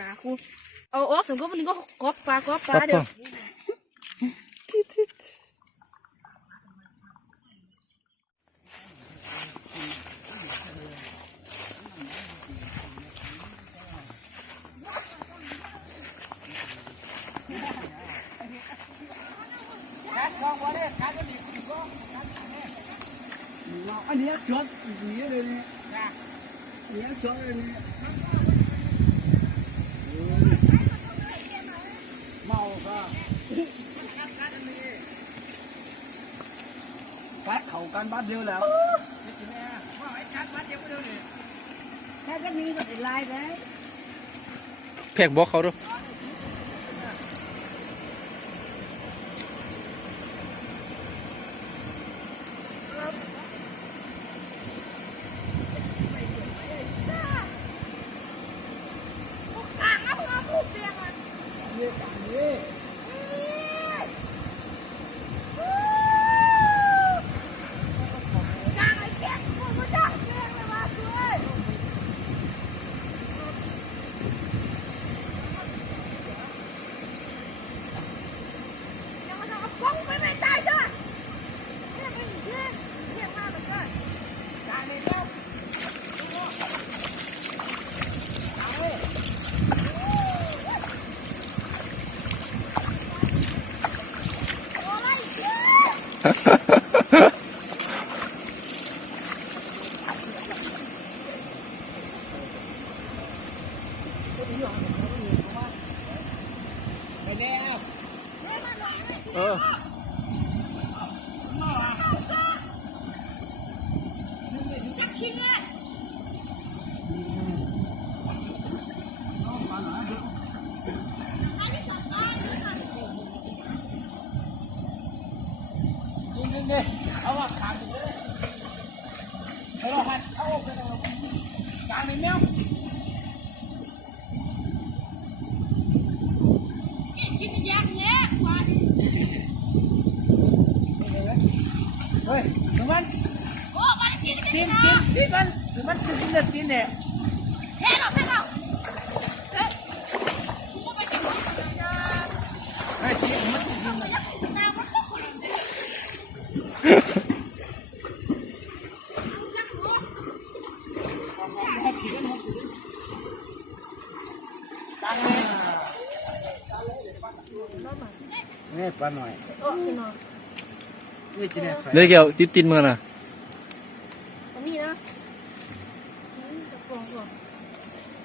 นาคูเอาสมก็วันนี้ก็กอบปลาเดี๋ยวอันนี้จอดนี้เลยเนี่ยนี่จอดเลยเนี่ยเมาก็กัดเข่ากันบ้านเดียวแล้วแค่ก็มีก็ได้ลายได้ แพกบอกเขาด้วยนี่เอาว่าขาดเลยเอาหันเอาไปเอากลางนี่แมวกินยากแย่กว่าเฮ้ยถึงมันโอ้มันกินมันถึงมันกินเนื้อกินเนี่ยแพ้เราเฮ้ยกูไปกินมันนะเฮ้ยมันกินมันนี่ปลาหน่อยนี่จีเนสเลยเกี่ยวติดมือน่ะอันนี้นะ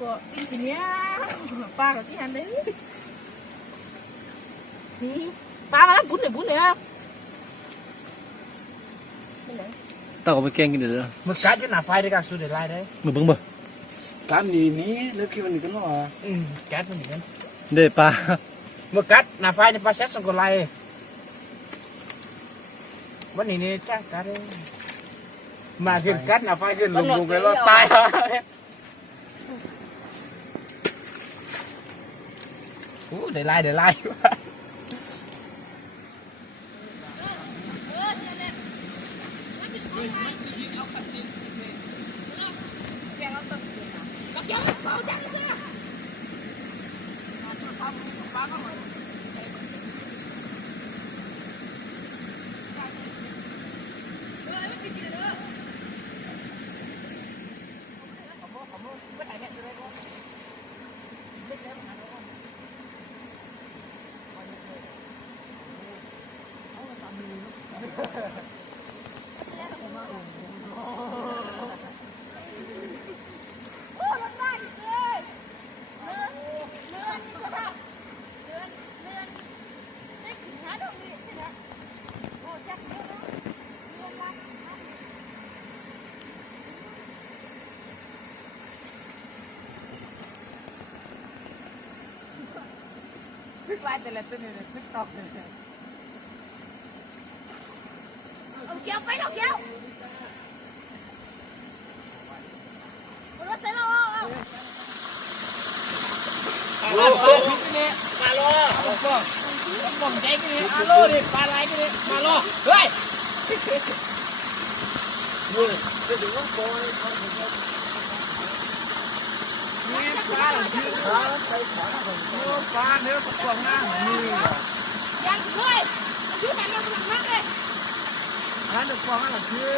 ก็อินจิเนียร์ปลากับที่หันเลยนี่ปลามาแล้วบุญเลยครับตาเอาไปแกงกินเดี๋ยวมันกัดอยู่หน้าไฟได้กันสุดเด็ดไล่ได้มือเบิ้งบ่กัดนี่แล้วคิดว่านี่กันหรอกัดมันนี่กันเด้ปลาเมื่อกัดหน้าไฟในปลาเซ็ตส่งกันไล่วันนี้นี่จ้ากัดมาขึ้นกัดหน้าไฟขึ้นลงไปแล้วตายโอ้เดี๋ยวไล่ไล่แต่ละตัวเนี่ยติ๊กต็อกเนี่ยเอาเกี่ยวไปเอาเกี่ยวรถเสร็จแล้วมาล้อผมใจกันเลยมาล้อดิปลาไหลกันเลยมาล้อเฮ้ยนี่จะถึงว่าบอย ปลาหลังที่ปลาเนื้อตะกวงหน้านี่ ยังด้วยที่ไหนมาถึงนักเลย ร้านตะกวงหลังที่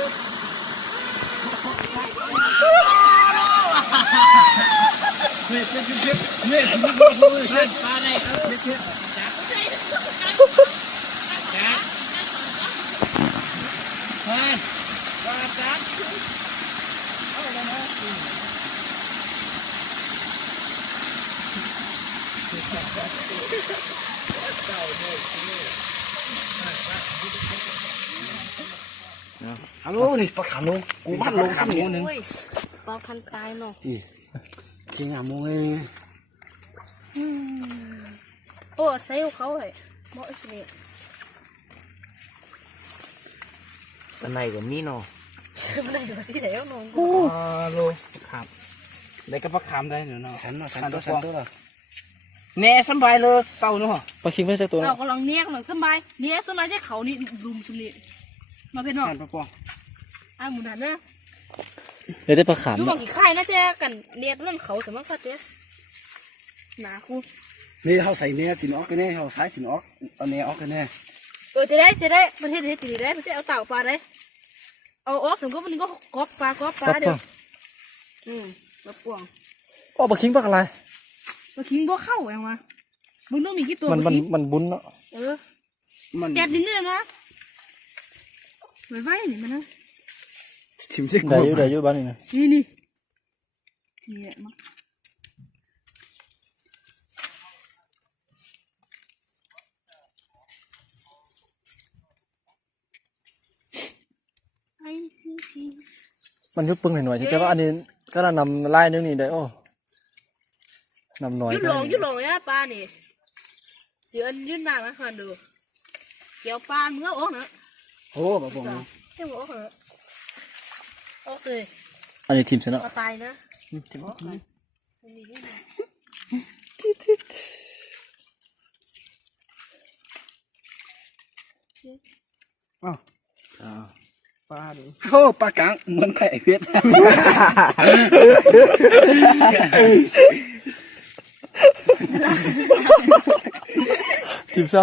เฮ้ยเฮ้ยเฮ้ยเฮ้ยเฮ้ยปลาไหนเฮ้ยเฮ้ยจับเฮ้ยปลาจับเอาเลยนะฮัลโหลนี่ปลาขาโลกูบ้านโลสักหมูหนึ่ง ปลาพันตายเนาะ จริงอ่ะมูเอ้ โอ้ใส่เขาเลยเหมาะสิเนี่ย อันไหนก็มีเนาะ ใช่ไม่ได้เลยที่ไหนเอานอน โลครับได้ก็ปลาขามได้เนาะฉันตัวแน่สบายเลยเต่าเนาะ ปลาคิงไม่ใช่ตัว เรากำลังเนี้ยกำลังสบายเนี้ยสบายที่เขานี่รุมสุริมาเป็นหนอ ปลาปอง หมุนหันนะ เดี๋ยวได้ปลาขาม ดูบา เนาะ งกี่ค่ายนะเจ๊กันเนี้ยต้นเขาสมัครเจ๊หนาคู นี่เขาใส่เนี่ยสินออกกันแน่เขาใช้สินออกเอาเนี่ยออกกันแน่ จะได้ประเทศนี้ตีได้ไม่ใช่เอาเต่าปลาได้เอาออกสมก็วันนี้ก็กอบปลาเดี๋ยวกระป๋อง อ๋อปลาคิงปลาอะไร มาคิงบ่เข้าเองมามึงต้องมีกี่ตัว มันบุญเนาะ มัน แดดดินเลยนะไม่ไหวนี่มันนะ ชิมซิ ได้อยู่บ้านนี่นะ นี่เจี๊ยบมามันยุบปึ้งหน่อยๆใช่ไหมว่าอันนี้ก็นำลายนึงนี่ได้โอ้นำหน่อย ยุดลงเนี่ยปลานี่เจือนยืนหน้ามาคันดูเกี่ยวปลาเมื่อออกนะ โอ้ปลาปอง ใช่ไหมออกเหรอโอเค อันนี้ทีมชนะ ปลาตายนะ ปลาดู โอ้ปลากลางเหมือนไข่เพชร ทีมชา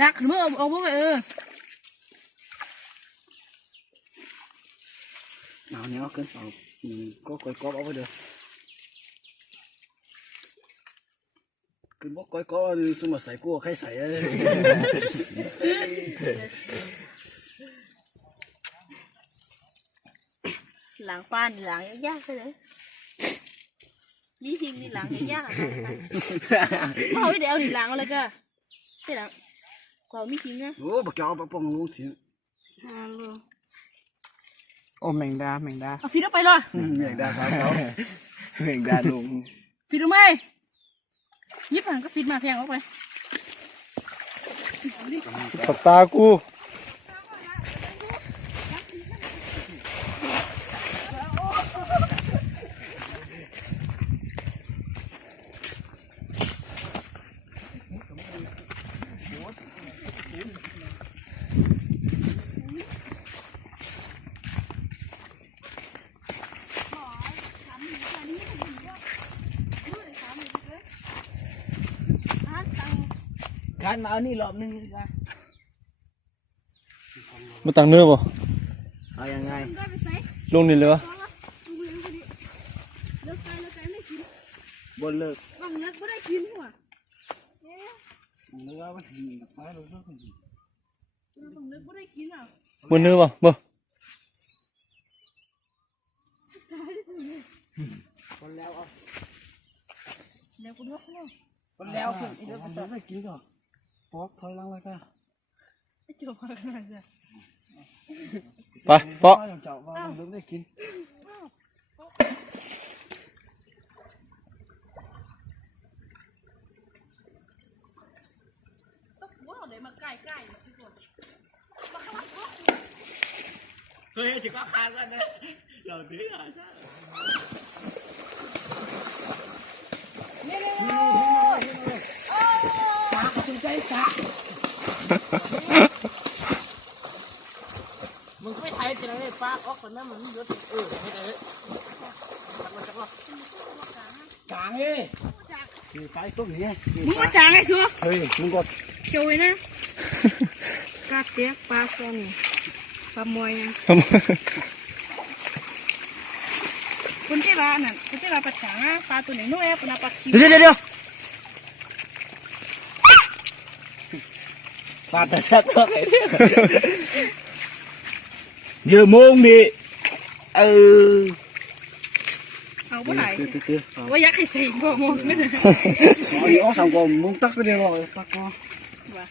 นักเมื่อเอาพวกไปเอาเนี่ยเอาขึ้นเอาก็ก้อยกอบเอาไปเด้อขึ้นบอกก้อยกอบสมมติใส่กู้ใครใส่เลย หลังปลาหลังยากๆเลยมีทิ้งนี่หลังยากๆเอาเดี๋ยวหลังอะไรก็ใช่หลังกว่ามีทิ้งนะ โอ้ปลาจอปลาปองลุงสิ โอ้แมงดา เอาฟีดออกไปเลย เมียดาสาวเขา แมงดาลุง ฟีดออกไหมยิบหันก็ฟีดมาแพงออกไป ปากตากูการมาเอานี่รอบนึงนะ มาตังเนื้อบ่ เอายังไง ลงนี่เลยวะ บนเลิก บางเลิกไม่ได้กินหัว เนื้อมันไฟลงเนื้อ บางเลิกไม่ได้กินอ่ะ มือเนื้อบ่บ่ คนแล้วเอา เดี๋ยวกูยกเลย คนแล้วคือ เดี๋ยวมันได้กี่ก็ปอกถอยหลังเลยก็ ไอ้เจ้ามาขนาดนี้ ไปเปาะ เจ้าว่ามันได้กิน ว้าวเลยมาใกล้ เฮ้ยจิกว่าขาดกันนะเราถือหาใช่ปากคุณใจจ้ามึงไม่ไทย จะได้ปลาออกกันนะมันยศไม่ได้มันจะก็จางเอ้ย คือไปต้มนี้ มึงมาจางไอ้ชัว เฮ้ยมึงกด เขียวไว้นะปลาเตี้ยปลาส้มปลามวยนะคุณเจ้าบ้านน่ะคุณเจ้าบ้านปลาจางอ่ะปลาตัวไหนนู้นปลาปลาคิว เดี๋ยวปาดแต่ชัดก็ไอ้เยอะมงนี่เอาไปไหน ตื้อ ว่ายักษ์ให้เสียงบ่มองไม่ได้ อ๋ออ๋อสามกลมมึงตักไปเดียวเลยตักก็ ว่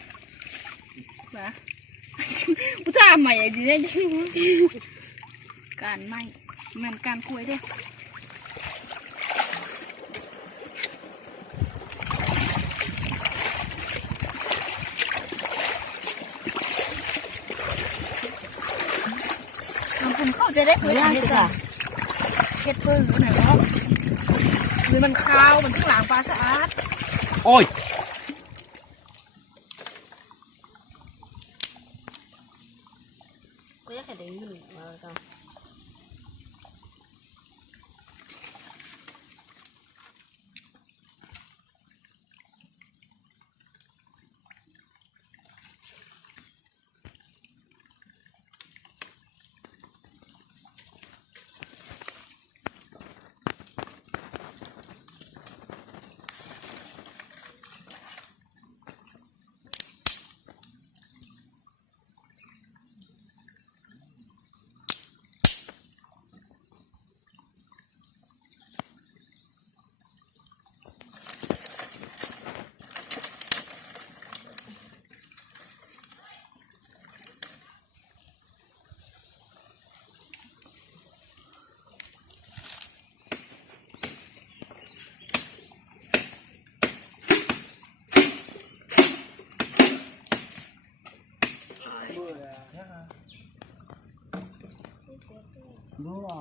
ากูถามใหม่ไอ้ดีเนี่ยการไม่มันการคุยด้วยผมเข้าใจได้คุยได้สิเฮ็ดเพิ่งหน่อยเนาะหรือมันคาวมันต้องล้างปลาสะอาด โอ้ย ก็อยากให้ได้ยินมาจังรู้หรอ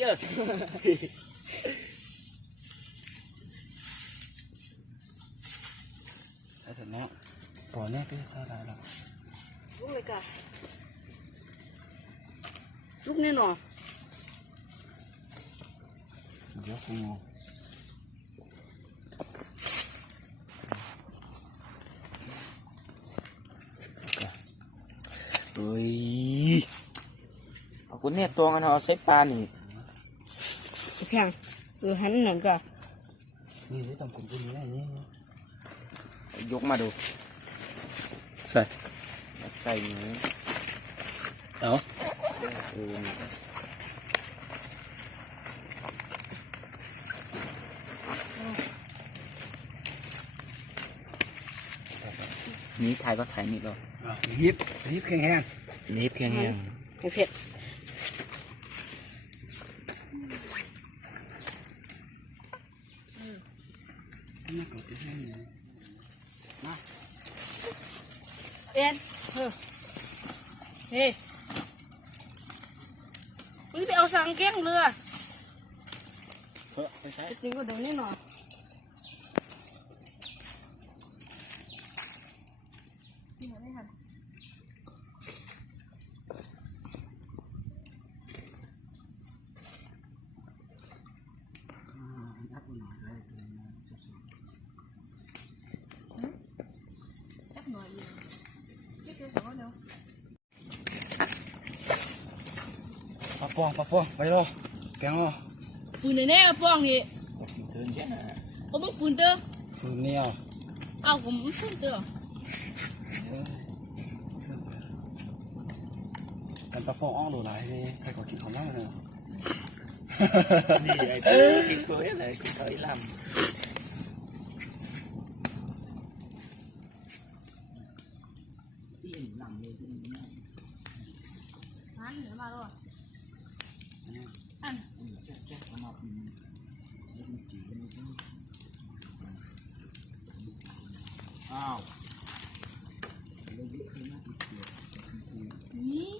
เยอะใช่แล้วปล่อยแน่ด้วยใช่แล้ว ลุกเลยกะลุกแน่นอน เดี๋ยวกูเฮ้ย เอาคุณเนี่ยตัวกันเอาใช้ปลานี่ แข็งหันหนังกะ นี่ได้ทำคนตัวนี้นี่ ยกมาดูใส่ใส่นี้ เอานี้ถ่ายก็ถ่ายนี่เรา ฮิปแข็งแรง นี้เพียงแห้ง เผ็ดเอ็นเฮ้ยมึงไปเอาสังเก้งเรือ ไม่ใช่ จริงก็เดี๋ยวนี้หน่อยปะปองไปรอแกงอ่ะ ฟืนแน่ๆป้องนี่ เทินเช่นน่ะ เอามึงฟืนเด้อ ฟืนเนี่ย เอาผมฟืนเด้อ กันปะปองอ้อหรือไรนี่ใครก็กินของเราเลย นี่ไอ้ตัวกินตัวอะไรกินตัวไอ้ลำ หันเหนือมาแล้วอัน อ้าว นี่